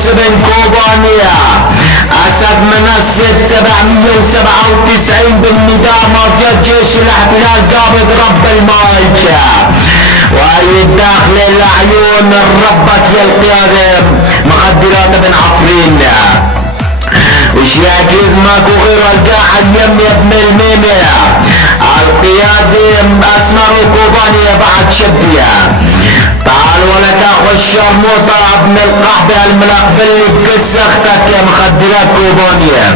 كابوس بن كوبانيا، أسد منصة 797 بالنداء مافيا جيش الاحتلال قابض رب المايك، والداخل العيون ربك يا القيادة مخدرات بن عفرين، وش اكيد ماكو غير القاعد يم ابن الميمية القيادة اسمر وكوبانيا بعد شبية. تعال ولا تاخذ الشرموطة ابن القحبة الملقبل بكس اختك يا مخدرات كوبانيا،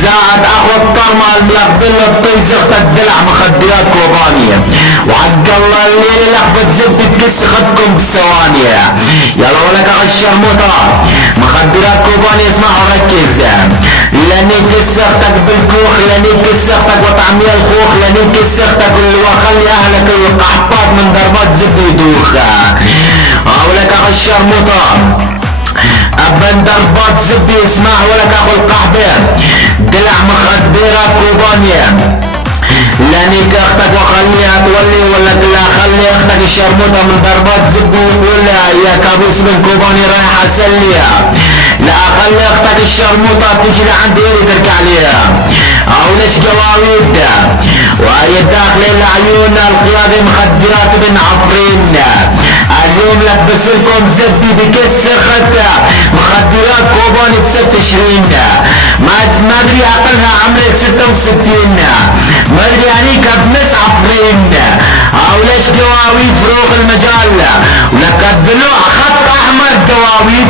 زائد اخو الطرمة الملقبل بطيز اختك دلع مخدرات كوبانيا، وحق الله الليل لحبة زب بكس اختكم بثواني. يلا ولا تاخذ الشرموطة مخدرات كوبانيا اسمع وركز، لاني كس اختك بالكوخ، لاني كس اختك وطعمية الخوخ، لاني كس اختك وخلي اهلك القحطات من ضربات زب يدوخ. ولك اخو الشرموطة ابن ضربات زب اسمع ولك اخو القحبة دلع مخدرات كوبانيا، لانيك اختك وخليها تولي ولا لا خلي اختك الشرموطة من ضربات زب ولا يا كابوس من كوبانيا رايح اسليها، لا خلي اختك الشرموطة تجي لعندي تركع عليها. او ليش جواويد وهي داخل العيون القيادة مخدرات بن عفرين، اليوم لبس لكم زبي بكس خدة مخدرات كوباني ب6 تشرين، ما ادري عقلها عمرك 66، ما ادري عليك بمس عفرين. او ليش جواويد فروق المجال ولك ذلوع خط احمر جواويد